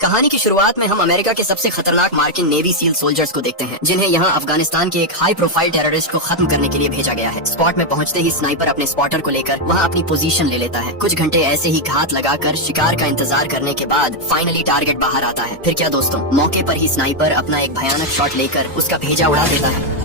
कहानी की शुरुआत में हम अमेरिका के सबसे खतरनाक मार्किन नेवी सील सोल्जर्स को देखते हैं, जिन्हें यहाँ अफगानिस्तान के एक हाई प्रोफाइल टेररिस्ट को खत्म करने के लिए भेजा गया है। स्पॉट में पहुँचते ही स्नाइपर अपने स्पॉटर को लेकर वहाँ अपनी पोजीशन ले लेता है। कुछ घंटे ऐसे ही घात लगाकर शिकार का इंतजार करने के बाद फाइनली टारगेट बाहर आता है। फिर क्या दोस्तों, मौके पर ही स्नाइपर अपना एक भयानक शॉट लेकर उसका भेजा उड़ा देता है।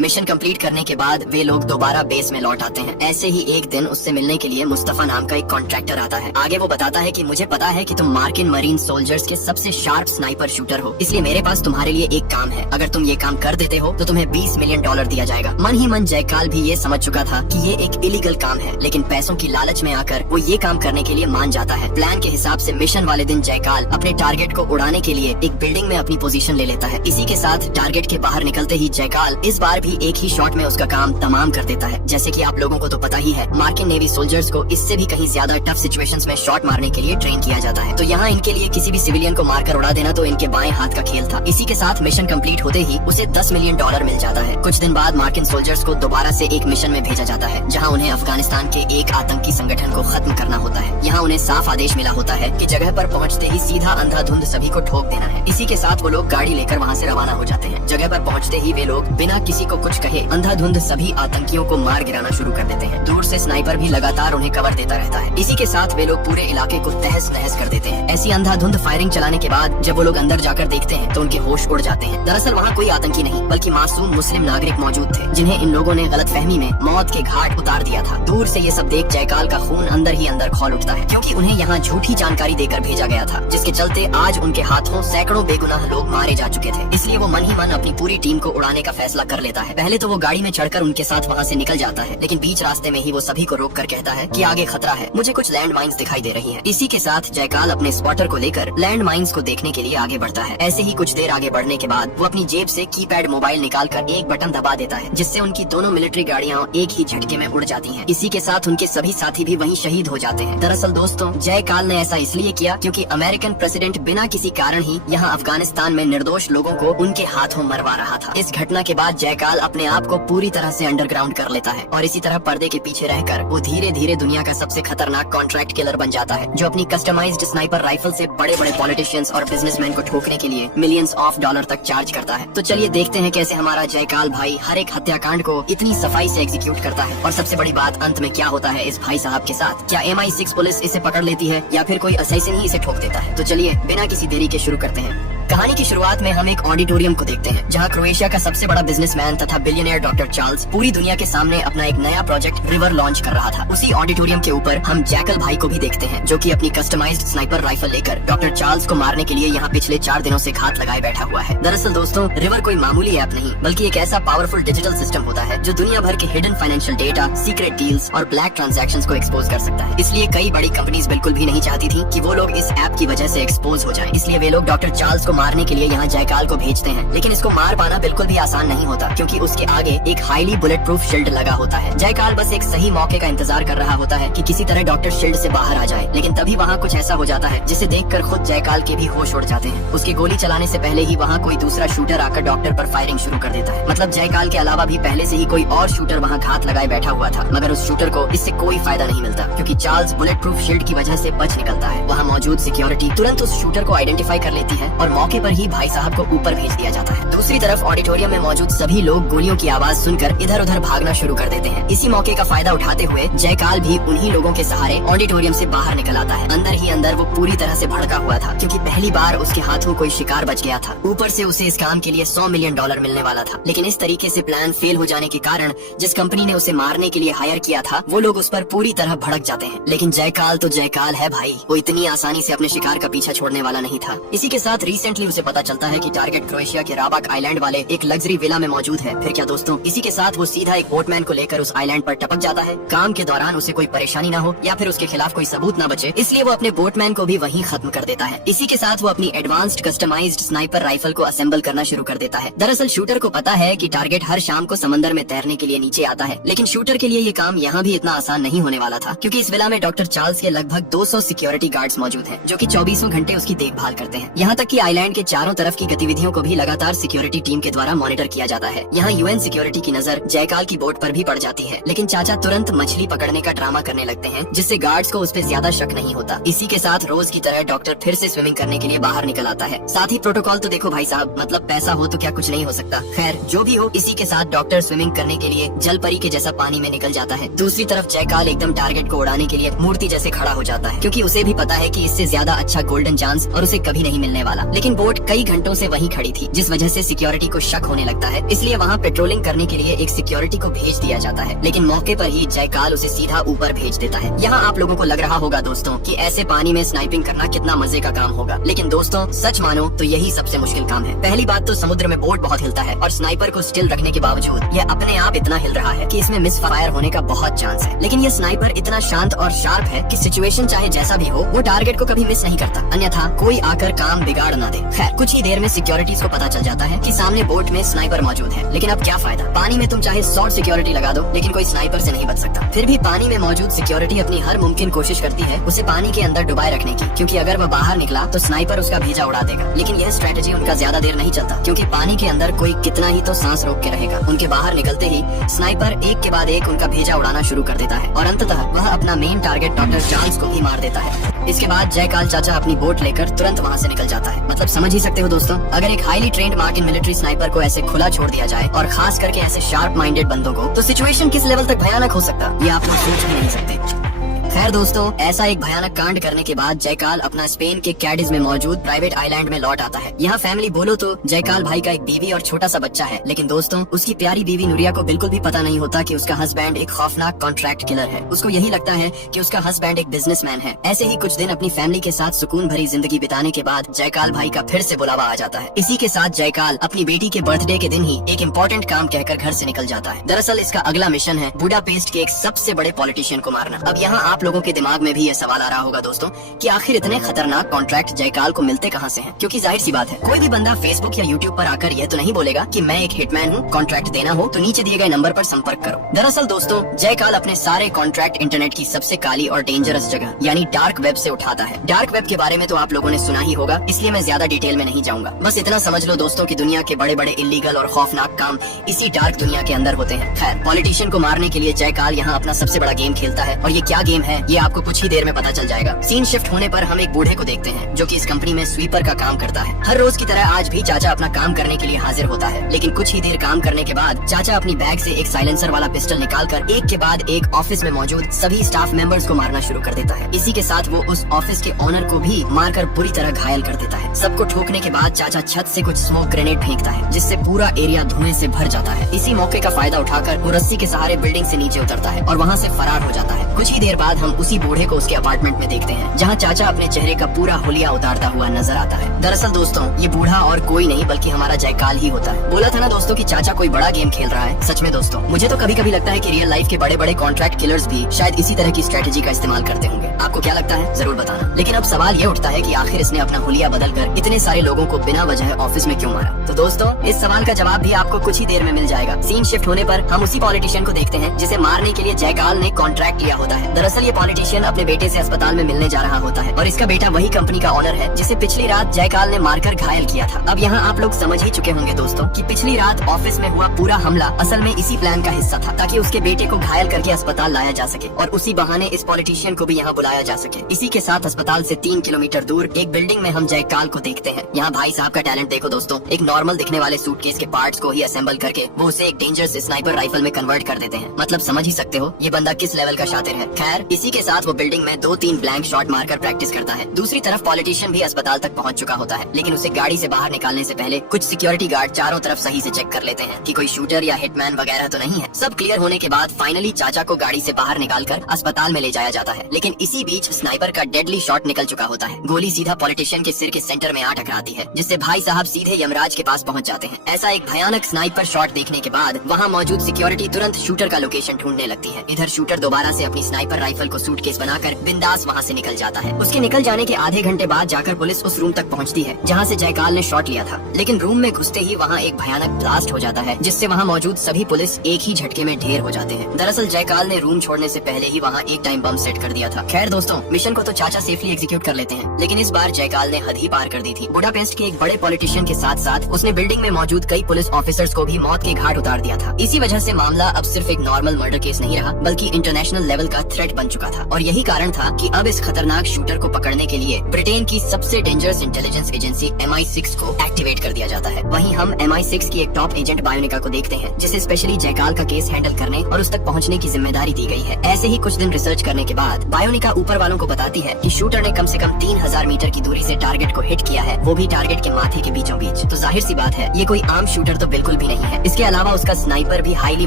मिशन कंप्लीट करने के बाद वे लोग दोबारा बेस में लौट आते हैं। ऐसे ही एक दिन उससे मिलने के लिए मुस्तफा नाम का एक कॉन्ट्रैक्टर आता है। आगे वो बताता है कि मुझे पता है कि तुम मार्किन मरीन सोल्जर्स के सबसे शार्प स्नाइपर शूटर हो, इसलिए मेरे पास तुम्हारे लिए एक काम है। अगर तुम ये काम कर देते हो तो तुम्हें $20 मिलियन दिया जाएगा। मन ही मन जयकाल भी ये समझ चुका था कि ये एक इलीगल काम है, लेकिन पैसों की लालच में आकर वो ये काम करने के लिए मान जाता है। प्लान के हिसाब से मिशन वाले दिन जयकाल अपने टारगेट को उड़ाने के लिए एक बिल्डिंग में अपनी पोजीशन ले लेता है। इसी के साथ टारगेट के बाहर निकलते ही जयकाल इस बार भी एक ही शॉट में उसका काम तमाम कर देता है। जैसे कि आप लोगों को तो पता ही है, मार्किन नेवी सोल्जर्स को इससे भी कहीं ज्यादा टफ सिचुएशंस में शॉट मारने के लिए ट्रेन किया जाता है। तो यहाँ इनके लिए किसी भी सिविलियन को मारकर उड़ा देना तो इनके बाएं हाथ का खेल था। इसी के साथ मिशन कंप्लीट होते ही उसे $10 मिलियन मिल जाता है। कुछ दिन बाद मार्किन सोल्जर्स को दोबारा से एक मिशन में भेजा जाता है, जहाँ उन्हें अफगानिस्तान के एक आतंकी संगठन को खत्म करना होता है। यहाँ उन्हें साफ आदेश मिला होता है कि जगह पर पहुँचते ही सीधा अंधाधुंध सभी को ठोक देना है। इसी के साथ वो लोग गाड़ी लेकर वहाँ से रवाना हो जाते हैं। जगह पर पहुँचते ही वे लोग बिना किसी को कुछ कहे अंधाधुंध सभी आतंकियों को मार गिराना शुरू कर देते हैं। दूर से स्नाइपर भी लगातार उन्हें कवर देता रहता है। इसी के साथ वे लोग पूरे इलाके को तहस नहस कर देते हैं। ऐसी अंधाधुंध फायरिंग चलाने के बाद जब वो लोग अंदर जाकर देखते हैं तो उनके होश उड़ जाते हैं। दरअसल वहाँ कोई आतंकी नहीं बल्कि मासूम मुस्लिम नागरिक मौजूद थे, जिन्हें इन लोगों ने गलतफहमी में मौत के घाट उतार दिया था। दूर से ये सब देख जयकाल का खून अंदर ही अंदर खौल उठता है, क्योंकि उन्हें यहाँ झूठी जानकारी देकर भेजा गया था, जिसके चलते आज उनके हाथों सैकड़ों बेगुनाह लोग मारे जा चुके थे। इसलिए वो मन ही मन अपनी पूरी टीम को उड़ाने का फैसला कर लेता है। पहले तो वो गाड़ी में चढ़कर उनके साथ वहाँ से निकल जाता है, लेकिन बीच रास्ते में ही वो सभी को रोक कर कहता है कि आगे खतरा है, मुझे कुछ लैंड माइन्स दिखाई दे रही हैं। इसी के साथ जयकाल अपने स्पॉटर को लेकर लैंड माइन्स को देखने के लिए आगे बढ़ता है। ऐसे ही कुछ देर आगे बढ़ने के बाद वो अपनी जेब से कीपैड मोबाइल निकालकर एक बटन दबा देता है, जिससे उनकी दोनों मिलिट्री गाड़ियाँ एक ही झटके में उड़ जाती हैं। इसी के साथ उनके सभी साथी भी वहीं शहीद हो जाते हैं। दरअसल दोस्तों, जयकाल ने ऐसा इसलिए किया क्योंकि अमेरिकन प्रेसिडेंट बिना किसी कारण ही यहाँ अफगानिस्तान में निर्दोष लोगों को उनके हाथों मरवा रहा था। इस घटना के बाद जयकाल अपने आप को पूरी तरह से अंडरग्राउंड कर लेता है और इसी तरह पर्दे के पीछे रहकर वो धीरे धीरे दुनिया का सबसे खतरनाक कॉन्ट्रैक्ट किलर बन जाता है, जो अपनी कस्टमाइज्ड स्नाइपर राइफल से बड़े बड़े पॉलिटिशियंस और बिजनेसमैन को ठोकने के लिए मिलियंस ऑफ डॉलर तक चार्ज करता है। तो चलिए देखते हैं कैसे हमारा जयकाल भाई हर एक हत्याकांड को इतनी सफाई से एग्जीक्यूट करता है, और सबसे बड़ी बात, अंत में क्या होता है इस भाई साहब के साथ। क्या MI6 पुलिस इसे पकड़ लेती है या फिर कोई असैसिन ही इसे ठोक देता है? तो चलिए बिना किसी देरी के शुरू करते हैं। कहानी की शुरुआत में हम एक ऑडिटोरियम को देखते हैं, जहां क्रोएशिया का सबसे बड़ा बिजनेसमैन तथा बिलियनियर डॉक्टर चार्ल्स पूरी दुनिया के सामने अपना एक नया प्रोजेक्ट रिवर लॉन्च कर रहा था। उसी ऑडिटोरियम के ऊपर हम जैकल भाई को भी देखते हैं, जो कि अपनी कस्टमाइज्ड स्नाइपर राइफल लेकर डॉक्टर चार्ल्स को मारने के लिए यहाँ पिछले 4 दिनों से घात लगाए बैठा हुआ है। दरअसल दोस्तों, रिवर कोई मामूली ऐप नहीं बल्कि एक ऐसा पावरफुल डिजिटल सिस्टम होता है जो दुनिया भर के hidden financial data, secret deals और ब्लैक ट्रांजैक्शंस को एक्सपोज कर सकता है। इसलिए कई बड़ी कंपनीज बिल्कुल भी नहीं चाहती थी कि वो लोग इस ऐप की वजह से एक्सपोज हो जाएं। इसलिए वे लोग डॉक्टर चार्ल्स को मारने के लिए यहाँ जयकाल को भेजते हैं, लेकिन इसको मार पाना बिल्कुल भी आसान नहीं होता, क्योंकि उसके आगे एक हाईली बुलेट प्रूफ शील्ड लगा होता है। जयकाल बस एक सही मौके का इंतजार कर रहा होता है कि किसी तरह डॉक्टर शील्ड से बाहर आ जाए, लेकिन तभी वहाँ कुछ ऐसा हो जाता है जिसे देखकर खुद जयकाल के भी होश उड़ जाते हैं। उसकी गोली चलाने से पहले ही वहाँ कोई दूसरा शूटर आकर डॉक्टर पर फायरिंग शुरू कर देता है। मतलब जयकाल के अलावा भी पहले से ही कोई और शूटर वहाँ घात लगाए बैठा हुआ था, मगर उस शूटर को इससे कोई फायदा नहीं मिलता, क्योंकि चार्ल्स बुलेट प्रूफ शील्ड की वजह से बच निकलता है। वहाँ मौजूद सिक्योरिटी तुरंत उस शूटर को आइडेंटिफाई कर लेती है और मौके पर ही भाई साहब को ऊपर भेज दिया जाता है। दूसरी तरफ ऑडिटोरियम में मौजूद सभी लोग गोलियों की आवाज सुनकर इधर उधर भागना शुरू कर देते हैं। इसी मौके का फायदा उठाते हुए जयकाल भी उन्हीं लोगों के सहारे ऑडिटोरियम से बाहर निकल आता है। अंदर ही अंदर वो पूरी तरह से भड़का हुआ था, क्योंकि पहली बार उसके हाथों कोई शिकार बच गया था। ऊपर से उसे इस काम के लिए $100 मिलियन मिलने वाला था, लेकिन इस तरीके से प्लान फेल हो जाने के कारण जिस कंपनी ने उसे मारने के लिए हायर किया था वो लोग उस पर पूरी तरह भड़क जाते हैं। लेकिन जयकाल तो जयकाल है भाई, वो इतनी आसानी से अपने शिकार का पीछा छोड़ने वाला नहीं था। इसी के साथ रिसेंटली उसे पता चलता है कि टारगेट क्रोएशिया के राबाक आइलैंड वाले एक लग्जरी विला में मौजूद है। फिर क्या दोस्तों, इसी के साथ वो सीधा एक बोटमैन को लेकर उस आइलैंड पर टपक जाता है। काम के दौरान उसे कोई परेशानी ना हो या फिर उसके खिलाफ कोई सबूत ना बचे, इसलिए वो अपने बोटमैन को भी वहीं खत्म कर देता है। इसी के साथ वो अपनी एडवांस्ड कस्टमाइज्ड स्नाइपर राइफल को असेंबल करना शुरू कर देता है। दरअसल शूटर को पता है कि टारगेट हर शाम को समंदर में तैरने के लिए नीचे आता है, लेकिन शूटर के लिए ये काम यहाँ भी इतना आसान नहीं होने वाला था, क्योंकि इस विला में डॉक्टर चार्ल्स के लगभग 200 सिक्योरिटी गार्ड्स मौजूद हैं, जो कि 24 घंटे उसकी देखभाल करते हैं। यहाँ तक कि आइलैंड आइलैंड के चारों तरफ की गतिविधियों को भी लगातार सिक्योरिटी टीम के द्वारा मॉनिटर किया जाता है। यहाँ यूएन सिक्योरिटी की नजर जयकाल की बोट पर भी पड़ जाती है, लेकिन चाचा तुरंत मछली पकड़ने का ड्रामा करने लगते हैं, जिससे गार्ड्स को उस पर ज्यादा शक नहीं होता। इसी के साथ रोज की तरह डॉक्टर फिर से स्विमिंग करने के लिए बाहर निकल आता है। साथ ही प्रोटोकॉल तो देखो भाई साहब, मतलब पैसा हो तो क्या कुछ नहीं हो सकता। खैर जो भी हो, इसी के साथ डॉक्टर स्विमिंग करने के लिए जल परी के जैसा पानी में निकल जाता है। दूसरी तरफ जयकाल एकदम टारगेट को उड़ाने के लिए मूर्ति जैसे खड़ा हो जाता है, क्योंकि उसे भी पता है कि इससे ज्यादा अच्छा गोल्डन चांस और उसे कभी नहीं मिलने वाला। लेकिन बोट कई घंटों से वहीं खड़ी थी, जिस वजह से सिक्योरिटी को शक होने लगता है। इसलिए वहाँ पेट्रोलिंग करने के लिए एक सिक्योरिटी को भेज दिया जाता है, लेकिन मौके पर ही जयकाल उसे सीधा ऊपर भेज देता है। यहाँ आप लोगों को लग रहा होगा दोस्तों कि ऐसे पानी में स्नाइपिंग करना कितना मजे का काम होगा, लेकिन दोस्तों सच मानो तो यही सबसे मुश्किल काम है। पहली बात तो समुद्र में बोट बहुत हिलता है और स्नाइपर को स्टिल रखने के बावजूद यह अपने आप इतना हिल रहा है कि इसमें मिस फायर होने का बहुत चांस है। लेकिन यह स्नाइपर इतना शांत और शार्प है कि सिचुएशन चाहे जैसा भी हो, वो टारगेट को कभी मिस नहीं करता, अन्यथा कोई आकर काम बिगाड़ ना दे। खैर कुछ ही देर में सिक्योरिटीज को पता चल जाता है कि सामने बोट में स्नाइपर मौजूद है। लेकिन अब क्या फायदा, पानी में तुम चाहे 100 सिक्योरिटी लगा दो, लेकिन कोई स्नाइपर से नहीं बच सकता। फिर भी पानी में मौजूद सिक्योरिटी अपनी हर मुमकिन कोशिश करती है उसे पानी के अंदर डुबाए रखने की, क्योंकि अगर वह बाहर निकला तो स्नाइपर उसका भेजा उड़ा देगा। लेकिन यह स्ट्रेटेजी उनका ज्यादा देर नहीं चलता, क्योंकि पानी के अंदर कोई कितना ही तो सांस रोक के रहेगा। उनके बाहर निकलते ही स्नाइपर एक के बाद एक उनका भेजा उड़ाना शुरू कर देता है और अंततः वह अपना मेन टारगेट डॉक्टर चार्ल्स को भी मार देता है। इसके बाद जयकाल चाचा अपनी बोट लेकर तुरंत वहाँ से निकल जाता है। मतलब समझ ही सकते हो दोस्तों, अगर एक highly trend mark in military sniper को ऐसे खुला छोड़ दिया जाए और खास करके ऐसे शार्प माइंडेड बंदों को, तो सिचुएशन किस लेवल तक भयानक हो सकता ये आप लोग सोच भी नहीं सकते। खैर दोस्तों, ऐसा एक भयानक कांड करने के बाद जयकाल अपना स्पेन के कैडिज में मौजूद प्राइवेट आइलैंड में लौट आता है। यहाँ फैमिली बोलो तो जयकाल भाई का एक बीवी और छोटा सा बच्चा है, लेकिन दोस्तों उसकी प्यारी बीवी नुरिया को बिल्कुल भी पता नहीं होता कि उसका हस्बैंड एक खौफनाक कॉन्ट्रैक्ट किलर है। उसको यही लगता है कि उसका हस्बैंड एक बिजनेसमैन है। ऐसे ही कुछ दिन अपनी फैमिली के साथ सुकून भरी जिंदगी बिताने के बाद जयकाल भाई का फिर से बुलावा आ जाता है। इसी के साथ जयकाल अपनी बेटी के बर्थडे के दिन ही एक इम्पोर्टेंट काम कहकर घर से निकल जाता है। दरअसल इसका अगला मिशन है बुडापेस्ट के एक सबसे बड़े पॉलिटिशियन को मारना। अब यहाँ आप लोगों के दिमाग में भी यह सवाल आ रहा होगा दोस्तों कि आखिर इतने खतरनाक कॉन्ट्रैक्ट जयकाल को मिलते कहां से हैं? क्योंकि जाहिर सी बात है, कोई भी बंदा फेसबुक या यूट्यूब पर आकर यह तो नहीं बोलेगा कि मैं एक हिटमैन हूं, कॉन्ट्रैक्ट देना हो तो नीचे दिए गए नंबर पर संपर्क करो। दरअसल दोस्तों जयकाल अपने सारे कॉन्ट्रैक्ट इंटरनेट की सबसे काली और डेंजरस जगह यानी डार्क वेब से उठाता है। डार्क वेब के बारे में तो आप लोगों ने सुना ही होगा, इसलिए मैं ज्यादा डिटेल में नहीं जाऊंगा। बस इतना समझ लो दोस्तों की दुनिया के बड़े बड़े इलीगल और खौफनाक काम इसी डार्क दुनिया के अंदर होते हैं। खैर पॉलिटिशियन को मारने के लिए जयकाल यहाँ अपना सबसे बड़ा गेम खेलता है, और ये क्या गेम है ये आपको कुछ ही देर में पता चल जाएगा। सीन शिफ्ट होने पर हम एक बूढ़े को देखते हैं जो कि इस कंपनी में स्वीपर का काम करता है। हर रोज की तरह आज भी चाचा अपना काम करने के लिए हाजिर होता है, लेकिन कुछ ही देर काम करने के बाद चाचा अपनी बैग से एक साइलेंसर वाला पिस्टल निकालकर एक के बाद एक ऑफिस में मौजूद सभी स्टाफ मेंबर्स को मारना शुरू कर देता है। इसी के साथ वो उस ऑफिस के ओनर को भी मारकर बुरी तरह घायल कर देता है। सबको ठोकने के बाद चाचा छत से कुछ स्मोक ग्रेनेड फेंकता है, जिससे पूरा एरिया धुएं से भर जाता है। इसी मौके का फायदा उठाकर वो रस्सी के सहारे बिल्डिंग से नीचे उतरता है और वहाँ से फरार हो जाता है। कुछ ही देर बाद हम उसी बूढ़े को उसके अपार्टमेंट में देखते हैं, जहाँ चाचा अपने चेहरे का पूरा हुलिया उतारता हुआ नजर आता है। दरअसल दोस्तों ये बूढ़ा और कोई नहीं बल्कि हमारा जयकाल ही होता है। बोला था ना दोस्तों कि चाचा कोई बड़ा गेम खेल रहा है। सच में दोस्तों मुझे तो कभी कभी लगता है कि रियल लाइफ के बड़े बड़े कॉन्ट्रैक्ट किलर्स भी शायद इसी तरह की स्ट्रेटेजी का इस्तेमाल करते होंगे। आपको क्या लगता है जरूर बताना। लेकिन अब सवाल ये उठता है कि आखिर इसने अपना हुलिया बदलकर इतने सारे लोगों को बिना वजह ऑफिस में क्यों मारा? तो दोस्तों इस सवाल का जवाब भी आपको कुछ ही देर में मिल जाएगा। सीन शिफ्ट होने पर हम उसी पॉलिटिशियन को देखते हैं जिसे मारने के लिए जयकाल ने कॉन्ट्रैक्ट लिया होता है। दरअसल ये पॉलिटिशियन अपने बेटे से अस्पताल में मिलने जा रहा होता है और इसका बेटा वही कंपनी का ऑनर है जिसे पिछली रात जयकाल ने मारकर घायल किया था। अब यहाँ आप लोग समझ ही चुके होंगे दोस्तों कि पिछली रात ऑफिस में हुआ पूरा हमला असल में इसी प्लान का हिस्सा था, ताकि उसके बेटे को घायल करके अस्पताल लाया जा सके और उसी बहाने इस पॉलिटिशियन को भी यहाँ बुलाया जा सके। इसी के साथ अस्पताल से 3 किलोमीटर दूर एक बिल्डिंग में हम जयकाल को देखते हैं। यहाँ भाई साहब का टैलेंट देखो दोस्तों, एक नॉर्मल दिखने वाले सूटकेस के पार्ट्स को ही असेंबल करके वो उसे एक डेंजरस स्नाइपर राइफल में कन्वर्ट कर देते हैं। मतलब समझ ही सकते हो ये बंदा किस लेवल का शातिर है। खैर इसी के साथ वो बिल्डिंग में 2-3 ब्लैंक शॉट मारकर प्रैक्टिस करता है। दूसरी तरफ पॉलिटिशियन भी अस्पताल तक पहुंच चुका होता है, लेकिन उसे गाड़ी से बाहर निकालने से पहले कुछ सिक्योरिटी गार्ड चारों तरफ सही से चेक कर लेते हैं कि कोई शूटर या हिटमैन वगैरह तो नहीं है। सब क्लियर होने के बाद फाइनली चाचा को गाड़ी से बाहर निकालकर अस्पताल में ले जाया जाता है। लेकिन इसी बीच स्नाइपर का डेडली शॉट निकल चुका होता है। गोली सीधा पॉलिटिशियन के सिर के सेंटर में आ टकराती है, जिससे भाई साहब सीधे यमराज के पास पहुंच जाते हैं। ऐसा एक भयानक स्नाइपर शॉट देखने के बाद वहाँ मौजूद सिक्योरिटी तुरंत शूटर का लोकेशन ढूंढने लगती है। इधर शूटर दोबारा से अपनी स्नाइपर राइफल राइफल को सूटकेस बनाकर बिंदास वहाँ से निकल जाता है। उसके निकल जाने के आधे घंटे बाद जाकर पुलिस उस रूम तक पहुँचती है जहाँ से जयकाल ने शॉट लिया था। लेकिन रूम में घुसते ही वहाँ एक भयानक ब्लास्ट हो जाता है, जिससे वहाँ मौजूद सभी पुलिस एक ही झटके में ढेर हो जाते हैं। दरअसल जयकाल ने रूम छोड़ने से पहले ही वहाँ एक टाइम बम सेट कर दिया था। खैर दोस्तों, मिशन को तो चाचा सेफली एग्जीक्यूट कर लेते हैं, लेकिन इस बार जयकाल ने हद ही पार कर दी थी। बुडापेस्ट के एक बड़े पॉलिटिशियन के साथ साथ उसने बिल्डिंग में मौजूद कई पुलिस ऑफिसर्स को भी मौत के घाट उतार दिया था। इसी वजह से मामला अब सिर्फ एक नॉर्मल मर्डर केस नहीं रहा, बल्कि इंटरनेशनल लेवल का थ्रेट बन चुका था। और यही कारण था कि अब इस खतरनाक शूटर को पकड़ने के लिए ब्रिटेन की सबसे डेंजरस इंटेलिजेंस एजेंसी MI6 को एक्टिवेट कर दिया जाता है। वहीं हम MI6 की एक टॉप एजेंट बायोनिका को देखते हैं, जिसे स्पेशली जयकाल का केस हैंडल करने और उस तक पहुंचने की जिम्मेदारी दी गई है। ऐसे ही कुछ दिन रिसर्च करने के बाद बायोनिका ऊपर वालों को बताती है कि शूटर ने कम से कम 3000 मीटर की दूरी से टारगेट को हिट किया है, वो भी टारगेट के माथे के बीचों बीच। तो जाहिर सी बात है, ये कोई आम शूटर तो बिल्कुल भी नहीं है। इसके अलावा उसका स्नाइपर भी हाईली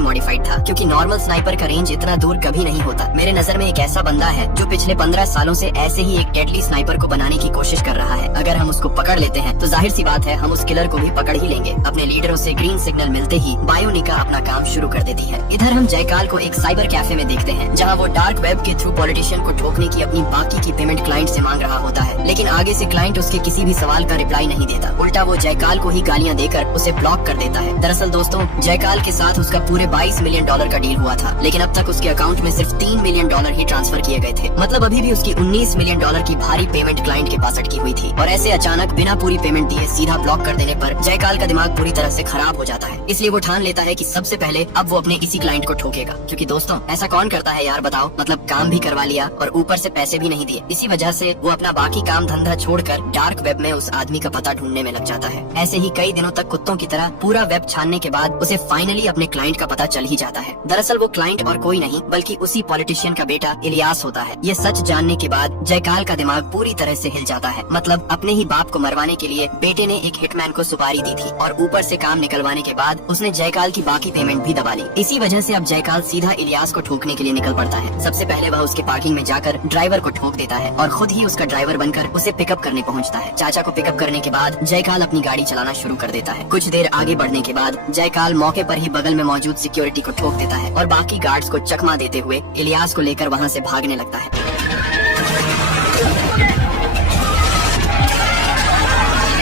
मॉडिफाइड था, क्योंकि नॉर्मल स्नाइपर का रेंज इतना दूर कभी नहीं होता। मेरे नजर में एक ऐसा बंदा है जो पिछले 15 सालों से ऐसे ही एक डेडली स्नाइपर को बनाने की कोशिश कर रहा है। अगर हम उसको पकड़ लेते हैं तो जाहिर सी बात है हम उस किलर को भी पकड़ ही लेंगे। अपने लीडरों से ग्रीन सिग्नल मिलते ही बायोनिका अपना काम शुरू कर देती है। इधर हम जयकाल को एक साइबर कैफे में देखते हैं, जहां वो डार्क वेब के थ्रू पॉलिटिशियन को ठोकने की अपनी बाकी की पेमेंट क्लाइंट से मांग रहा होता है। लेकिन आगे से क्लाइंट उसके किसी भी सवाल का रिप्लाई नहीं देता, उल्टा वो जयकाल को ही गालियां देकर उसे ब्लॉक कर देता है। दरअसल दोस्तों, जयकाल के साथ उसका पूरे $22 मिलियन का डील हुआ था, लेकिन अब तक उसके अकाउंट में सिर्फ $3 मिलियन ही ट्रांसफर किए गए थे। मतलब अभी भी उसकी $19 मिलियन की भारी पेमेंट क्लाइंट के पास अटकी हुई थी। और ऐसे अचानक बिना पूरी पेमेंट दिए सीधा ब्लॉक कर देने पर जयकाल का दिमाग पूरी तरह से खराब हो जाता है। इसलिए वो ठान लेता है कि सबसे पहले अब वो अपने इसी क्लाइंट को ठोकेगा। क्योंकि दोस्तों, ऐसा कौन करता है यार, बताओ। मतलब काम भी करवा लिया और ऊपर से पैसे भी नहीं दिए। इसी वजह से वो अपना बाकी काम धंधा छोड़कर डार्क वेब में उस आदमी का पता ढूंढने में लग जाता है। ऐसे ही कई दिनों तक कुत्तों की तरह पूरा वेब छानने के बाद उसे फाइनली अपने क्लाइंट का पता चल ही जाता है। दरअसल वो क्लाइंट और कोई नहीं बल्कि उसी पॉलिटिशियन का बेटा इलियास होता है। ये सच जानने के बाद जयकाल का दिमाग पूरी तरह से हिल जाता है। मतलब अपने ही बाप को मरवाने के लिए बेटे ने एक हिटमैन को सुपारी दी थी और ऊपर से काम निकलवाने के बाद उसने जयकाल की बाकी पेमेंट भी दबा ली। इसी वजह से अब जयकाल सीधा इलियास को ठोकने के लिए निकल पड़ता है। सबसे पहले वह उसके पार्किंग में जाकर ड्राइवर को ठोक देता है और खुद ही उसका ड्राइवर बनकर उसे पिकअप करने पहुंचता है। चाचा को पिकअप करने के बाद जयकाल अपनी गाड़ी चलाना शुरू कर देता है। कुछ देर आगे बढ़ने के बाद जयकाल मौके पर ही बगल में मौजूद सिक्योरिटी को ठोक देता है और बाकी गार्ड्स को चकमा देते हुए इलियास को लेकर वहाँ से भागने लगता है।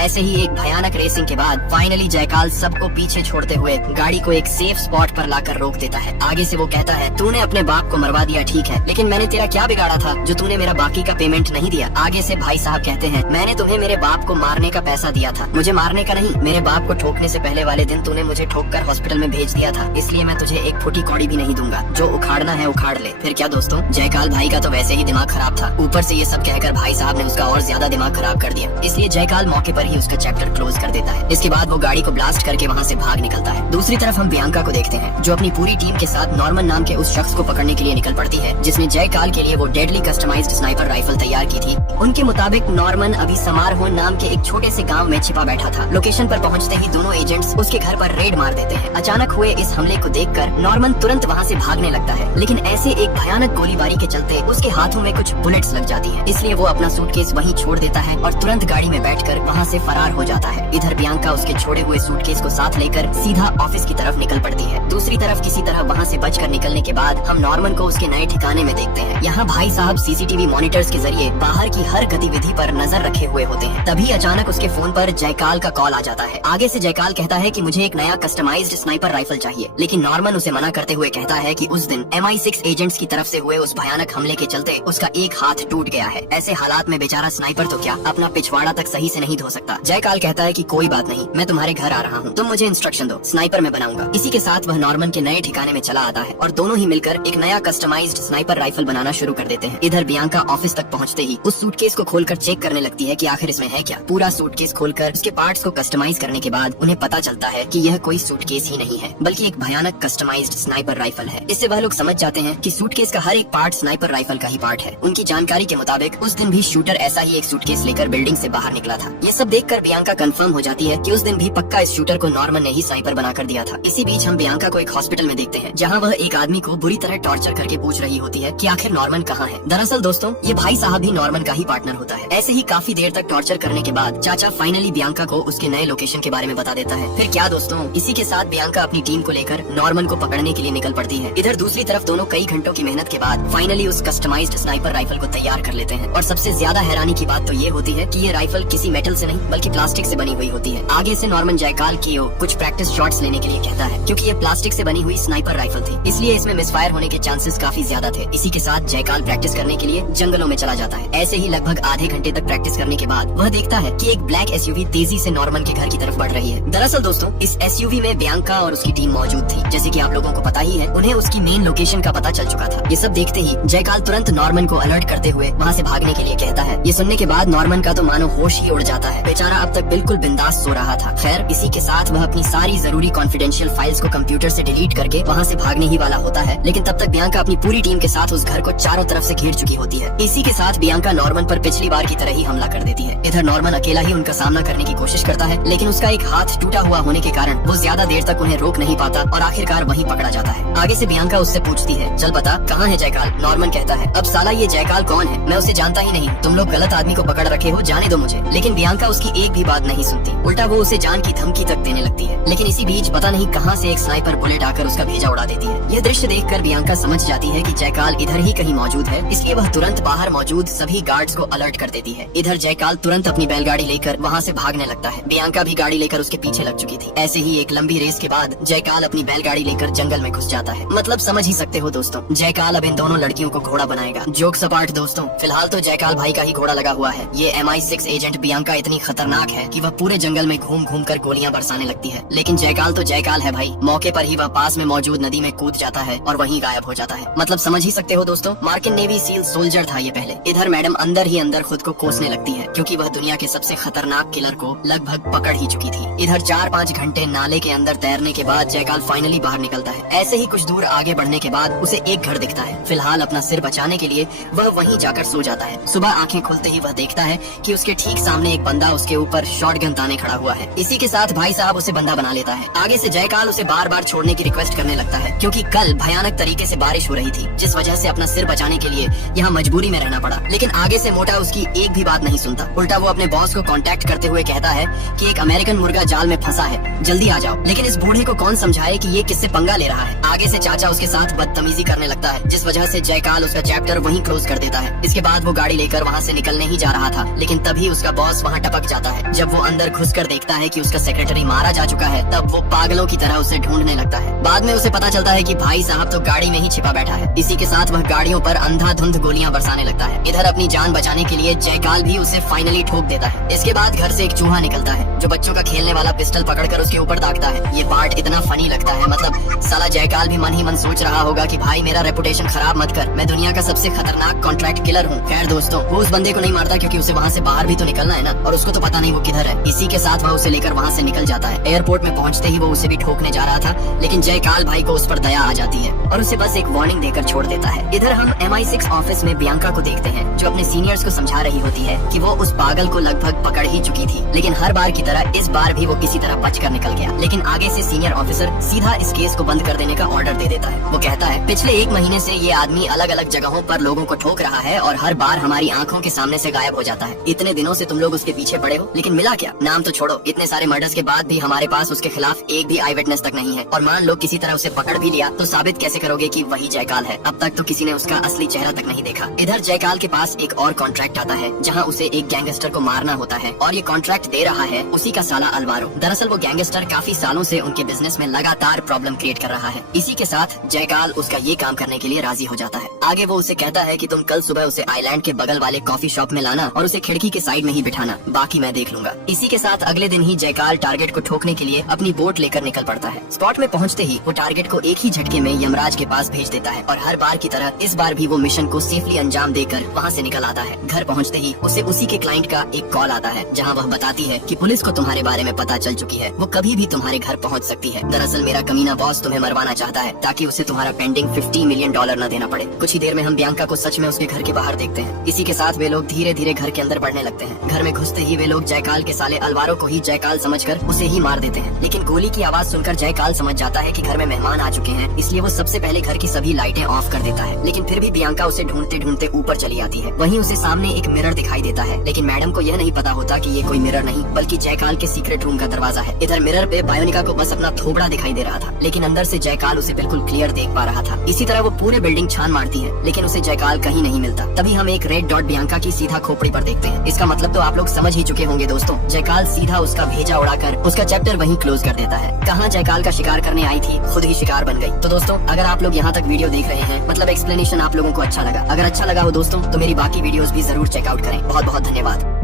ऐसे ही एक भयानक रेसिंग के बाद फाइनली जयकाल सबको पीछे छोड़ते हुए गाड़ी को एक सेफ स्पॉट पर लाकर रोक देता है। आगे से वो कहता है, तूने अपने बाप को मरवा दिया ठीक है, लेकिन मैंने तेरा क्या बिगाड़ा था जो तूने मेरा बाकी का पेमेंट नहीं दिया। आगे से भाई साहब कहते हैं, मैंने तुम्हें मेरे बाप को मारने का पैसा दिया था, मुझे मारने का नहीं। मेरे बाप को ठोकने से पहले वाले दिन तूने मुझे ठोककर हॉस्पिटल में भेज दिया था, इसलिए मैं तुझे एक फुटी कौड़ी भी नहीं दूंगा। जो उखाड़ना है उखाड़ ले। फिर क्या दोस्तों, जयकाल भाई का तो वैसे ही दिमाग खराब था, ऊपर से ये सब कहकर भाई साहब ने उसका और ज्यादा दिमाग खराब कर दिया। इसलिए जयकाल मौके पर ही उसका चैप्टर क्लोज कर देता है। इसके बाद वो गाड़ी को ब्लास्ट करके वहाँ से भाग निकलता है। दूसरी तरफ हम बियांका को देखते हैं, जो अपनी पूरी टीम के साथ नॉर्मन नाम के उस शख्स को पकड़ने के लिए निकल पड़ती है, जिसने जयकाल के लिए वो डेडली कस्टमाइज्ड स्नाइपर राइफल तैयार की थी। उनके मुताबिक नॉर्मन अभी समारहोन नाम के एक छोटे से गांव में छिपा बैठा था। लोकेशन पर पहुंचते ही दोनों एजेंट्स उसके घर पर रेड मार देते हैं। अचानक हुए इस हमले को देखकर नॉर्मन तुरंत वहाँ से भागने लगता है, लेकिन ऐसे एक भयानक गोलीबारी के चलते उसके हाथों में कुछ बुलेट्स लग जाती है। इसलिए वो अपना सूटकेस वहीं छोड़ देता है और तुरंत गाड़ी में बैठकर वहाँ से फरार हो जाता है। इधर बियांका उसके छोड़े हुए सूटकेस को साथ लेकर सीधा ऑफिस की तरफ निकल पड़ती है। दूसरी तरफ किसी तरह वहाँ से बचकर निकलने के बाद हम नॉर्मन को उसके नए ठिकाने में देखते हैं। यहाँ भाई साहब सीसीटीवी मॉनिटर्स के जरिए बाहर की हर गतिविधि पर नजर रखे हुए होते हैं। तभी अचानक उसके फोन पर जयकाल का कॉल आ जाता है। आगे से जयकाल कहता है कि मुझे एक नया कस्टमाइज्ड स्नाइपर राइफल चाहिए, लेकिन नॉर्मन उसे मना करते हुए कहता है कि उस दिन MI6 एजेंट्स की तरफ से हुए उस भयानक हमले के चलते उसका एक हाथ टूट गया है। ऐसे हालात में बेचारा स्नाइपर तो क्या अपना पिछवाड़ा तक सही से नहीं धो सकता। जयकाल कहता है कि कोई बात नहीं, मैं तुम्हारे घर आ रहा हूँ, तुम मुझे इंस्ट्रक्शन दो, स्नाइपर मैं बनाऊंगा। इसी के साथ वह नॉर्मन के नए ठिकाने में चला आता है और दोनों ही मिलकर एक नया कस्टमाइज्ड स्नाइपर राइफल बनाना शुरू कर देते हैं। इधर बियांका ऑफिस तक पहुँचते ही उस सूटकेस को खोलकर चेक करने लगती है कि आखिर इसमें है क्या। पूरा सूटकेस खोलकर उसके पार्ट्स को कस्टमाइज करने के बाद उन्हें पता चलता है कि यह कोई सूटकेस ही नहीं है, बल्कि एक भयानक कस्टमाइज्ड स्नाइपर राइफल है। इससे वह लोग समझ जाते हैं कि सूटकेस का हर एक पार्ट स्नाइपर राइफल का ही पार्ट है। उनकी जानकारी के मुताबिक उस दिन भी शूटर ऐसा ही एक सूटकेस लेकर बिल्डिंग से बाहर निकला था। ये सब देखकर बियांका कंफर्म हो जाती है कि उस दिन भी पक्का इस शूटर को नॉर्मन ने ही स्नाइपर बनाकर दिया था। इसी बीच हम बियांका को एक हॉस्पिटल में देखते हैं जहाँ वह एक आदमी को बुरी तरह टॉर्चर करके पूछ रही होती है कि आखिर नॉर्मन कहाँ है। दरअसल दोस्तों ये भाई साहब ही नॉर्मन का ही पार्टनर होता है। ऐसे ही काफी देर तक टॉर्चर करने के बाद चाचा फाइनली बियांका को उसके नए लोकेशन के बारे में बता देता है। फिर क्या दोस्तों, इसी के साथ बियांका अपनी टीम को लेकर नॉर्मन को पकड़ने के लिए निकल पड़ती है। इधर दूसरी तरफ दोनों कई घंटों की मेहनत के बाद फाइनली उस कस्टमाइज्ड स्नाइपर राइफल को तैयार कर लेते हैं। और सबसे ज्यादा हैरानी की बात तो ये होती है कि ये राइफल किसी मेटल से नहीं बल्कि प्लास्टिक से बनी हुई होती है। आगे से नॉर्मन जयकाल की कुछ प्रैक्टिस शॉट्स लेने के लिए कहता है क्योंकि ये प्लास्टिक से बनी हुई स्नाइपर राइफल थी, इसलिए इसमें मिसफायर होने के चांसेस काफी ज्यादा थे। इसी के साथ जयकाल प्रैक्टिस करने के लिए जंगलों में चला जाता है। ऐसे ही लगभग आधे घंटे तक प्रैक्टिस करने के बाद वह देखता है कि एक ब्लैक एसयूवी तेजी से नॉर्मन के घर की तरफ बढ़ रही है। दरअसल दोस्तों इस एसयूवी में बियांका और उसकी टीम मौजूद थी। जैसे कि आप लोगों को पता ही है, उन्हें उसकी मेन लोकेशन का पता चल चुका था। ये सब देखते ही जयकाल तुरंत नॉर्मन को अलर्ट करते हुए वहाँ से भागने के लिए कहता है। ये सुनने के बाद नॉर्मन का तो मानो होश ही उड़ जाता है। बेचारा अब तक बिल्कुल बिंदास सो रहा था। खैर इसी के साथ वह अपनी सारी जरूरी कॉन्फिडेंशियल फाइल्स को कंप्यूटर से डिलीट करके वहाँ से भागने ही वाला होता है। लेकिन तब तक बियांका अपनी पूरी टीम के साथ उस घर को चारों तरफ से घेर चुकी होती है। इसी के साथ बियांका नॉर्मन पर पिछली बार की तरह ही हमला कर देती है। इधर नॉर्मन अकेला ही उनका सामना करने की कोशिश करता है, लेकिन उसका एक हाथ टूटा हुआ होने के कारण वो ज्यादा देर तक उन्हें रोक नहीं पाता और आखिरकार वहीं पकड़ा जाता है। आगे से बियांका उससे पूछती है, चल बता कहाँ है जयकाल। नॉर्मन कहता है, अब साला ये जयकाल कौन है, मैं उसे जानता ही नहीं, तुम लोग गलत आदमी को पकड़ रखे हो, जाने दो मुझे। लेकिन बियांका उसकी एक भी बात नहीं सुनती, उल्टा वो उसे जान की धमकी तक देने लगती है। लेकिन इसी बीच पता नहीं कहां से एक स्नाइपर बुलेट आकर उसका भेजा उड़ा देती है। यह दृश्य देखकर बियांका समझ जाती है कि जयकाल इधर ही कहीं मौजूद है, इसलिए वह तुरंत बाहर मौजूद सभी गार्ड्स को अलर्ट कर देती है। इधर जयकाल तुरंत अपनी बैलगाड़ी लेकर वहां से भागने लगता है। बियांका भी गाड़ी लेकर उसके पीछे लग चुकी थी। ऐसे ही एक लंबी रेस के बाद जयकाल अपनी बैलगाड़ी लेकर जंगल में घुस जाता है। मतलब समझ ही सकते हो दोस्तों, जयकाल अब इन दोनों लड़कियों को घोड़ा बनाएगा। जोक सपाट दोस्तों, फिलहाल तो जयकाल भाई का ही घोड़ा लगा हुआ है। ये MI6 एजेंट बियांका इतनी खतरनाक है कि वह पूरे जंगल में घूम घूम कर गोलियां बरसाने लगती है। लेकिन जयकाल तो जयकाल है भाई, मौके पर ही वह पास में मौजूद नदी में कूद जाता है और वहीं गायब हो जाता है। मतलब समझ ही सकते हो दोस्तों, मार्किन नेवी सील सोल्जर था ये पहले। इधर मैडम अंदर ही अंदर खुद को कोसने लगती है क्योंकि वह दुनिया के सबसे खतरनाक किलर को लगभग पकड़ ही चुकी थी। इधर 4-5 घंटे नाले के अंदर तैरने के बाद जयकाल फाइनली बाहर निकलता है। ऐसे ही कुछ दूर आगे बढ़ने के बाद उसे एक घर दिखता है। फिलहाल अपना सिर बचाने के लिए वह वहीं जाकर सो जाता है। सुबह आंखें खुलते ही वह देखता है कि उसके ठीक सामने एक बंदा उसके ऊपर शॉटगन ताने खड़ा हुआ है। इसी के साथ भाई साहब उसे बंदा बना लेता है। आगे से जयकाल उसे बार बार छोड़ने की रिक्वेस्ट करने लगता है क्योंकि कल भयानक तरीके से बारिश हो रही थी, जिस वजह से अपना सिर बचाने के लिए यहाँ मजबूरी में रहना पड़ा। लेकिन आगे से मोटा उसकी एक भी बात नहीं सुनता। उल्टा वो अपने बॉस को कांटेक्ट करते हुए कहता है कि एक अमेरिकन मुर्गा जाल में फंसा है, जल्दी आ जाओ। लेकिन इस बूढ़े को कौन समझाए कि ये किससे पंगा ले रहा है। आगे से चाचा उसके साथ बदतमीजी करने लगता है, जिस वजह से जयकाल उसका चैप्टर वहीं क्लोज कर देता है। इसके बाद वो गाड़ी लेकर वहाँ से निकलने ही जा रहा था, लेकिन तभी उसका बॉस वहाँ टपक जाता है। जब वो अंदर घुसकर देखता है कि उसका सेक्रेटरी मारा जा चुका है, तब वो पागलों की तरह उसे ढूंढने लगता है। बाद में उसे पता चलता है कि भाई साहब तो गाड़ी में ही छिपा बैठा है। इसी के साथ वह गाड़ियों पर अंधाधुंध गोलियां बरसाने लगता है। इधर अपनी जान बचाने के लिए जयकाल भी उसे फाइनली ठोक देता है। इसके बाद घर से एक चूहा निकलता है जो बच्चों का खेलने वाला पिस्टल पकड़कर उसके ऊपर दागता है। ये पार्ट इतना फनी लगता है, मतलब साला जयकाल भी मन ही मन सोच रहा होगा कि भाई मेरा रेपुटेशन खराब मत कर, मैं दुनिया का सबसे खतरनाक कॉन्ट्रैक्ट किलर हूँ। खैर दोस्तों, वो उस बंदे को नहीं मारता क्योंकि उसे वहाँ से बाहर भी तो निकलना है ना, और उसको तो पता नहीं वो किधर है। इसी के साथ वह उसे लेकर वहाँ से निकल जाता है। एयरपोर्ट में पहुँचते ही वो उसे भी ठोकने जा रहा था, लेकिन जयकाल भाई को उस पर दया आ जाती है और उसे बस एक वार्निंग देकर छोड़ देता है। इधर हम MI6 ऑफिस में बियांका को देखते हैं जो अपने सीनियर्स को समझा रही होती है कि वो उस पागल को लगभग पकड़ ही चुकी थी, लेकिन हर बार की तरह इस बार भी वो किसी तरह बचकर निकल गया। लेकिन आगे से सीनियर ऑफिसर सीधा इस केस को बंद कर देने का ऑर्डर दे देता है। वो कहता है, पिछले 1 महीने से ये आदमी अलग अलग जगहों पर लोगों को ठोक रहा है और हर बार हमारी आंखों के सामने से गायब हो जाता है। इतने दिनों से तुम लोग उसके पीछे पड़े हो, लेकिन मिला क्या? नाम तो छोड़ो, इतने सारे मर्डर्स के बाद भी हमारे पास उसके खिलाफ एक भी आई विटनेस तक नहीं है। और मान लो किसी तरह उसे पकड़ भी लिया तो साबित कैसे करोगे कि वही जयकाल है? अब तक तो किसी ने उसका असली चेहरा तक नहीं देखा। इधर जयकाल के पास एक और कॉन्ट्रैक्ट आता है जहाँ उसे एक गैंगस्टर को मारना होता है और ये कॉन्ट्रैक्ट दे रहा है उसी का साला अलवारो। दरअसल वो गैंगस्टर काफी सालों से उनके बिजनेस में लगातार प्रॉब्लम क्रिएट कर रहा है। इसी के साथ जयकाल उसका ये काम करने के लिए राजी हो जाता है। आगे वो उसे कहता है कि तुम कल सुबह उसे आइलैंड के बगल वाले कॉफी शॉप में लाना और उसे खिड़की के साइड में ही बिठाना, बाकी मैं देख लूंगा। इसी के साथ अगले दिन ही जयकाल टारगेट को ठोकने के लिए अपनी बोट लेकर निकल पड़ता है। स्पॉट में पहुंचते ही वो टारगेट को एक ही झटके में यमराज के पास भेज देता है और हर बार की तरह इस बार भी वो मिशन को सेफली अंजाम देकर वहाँ से निकल आता है। घर पहुँचते ही उसे उसी के क्लाइंट का एक कॉल आता है जहाँ वह बताती है कि पुलिस को तुम्हारे बारे में पता चल चुकी है, वो कभी भी तुम्हारे घर पहुँच सकती है। दरअसल मेरा कमीना बॉस तुम्हें मरवाना चाहता है ताकि उसे तुम्हारा पेंडिंग $50 मिलियन न देना पड़े। कुछ ही देर में हम बियांका को सच में उसके घर के बाहर देखते हैं। इसी के साथ वे लोग धीरे धीरे घर के अंदर बढ़ने लगते हैं। घर में घुसते ही वे लोग जयकाल के साले अलवारो को ही जयकाल समझकर उसे ही मार देते हैं। लेकिन गोली की आवाज सुनकर जयकाल समझ जाता है कि घर में मेहमान आ चुके हैं, इसलिए वो सबसे पहले घर की सभी लाइटें ऑफ कर देता है। लेकिन फिर भी बियांका उसे ढूंढते ढूंढते ऊपर चली आती है। वहीं उसे सामने एक मिरर दिखाई देता है, लेकिन मैडम को यह नहीं पता होता कि ये कोई मिरर नहीं बल्कि जयकाल के सीक्रेट रूम का दरवाजा है। इधर मिरर पे बायोनिका को बस अपना थोबड़ा दिखाई दे रहा था, लेकिन अंदर से जयकाल उसे बिल्कुल क्लियर देख पा रहा था। इसी तरह वो पूरे बिल्डिंग छान मारती है, लेकिन उसे जयकाल कहीं नहीं मिलता। तभी हम एक रेड डॉट बियांका की सीधा खोपड़ी पर देखते हैं। इसका मतलब तो आप लोग समझ ही चुके होंगे दोस्तों, जयकाल सीधा उसका भेजा उड़ाकर उसका चैप्टर वहीं क्लोज कर देता है। कहाँ जयकाल का शिकार करने आई थी, खुद ही शिकार बन गई। तो दोस्तों, अगर आप लोग यहाँ तक वीडियो देख रहे हैं, मतलब एक्सप्लेनेशन आप लोगों को अच्छा लगा। अगर अच्छा लगा हो दोस्तों, तो मेरी बाकी वीडियोस भी जरूर चेकआउट करें। बहुत बहुत धन्यवाद।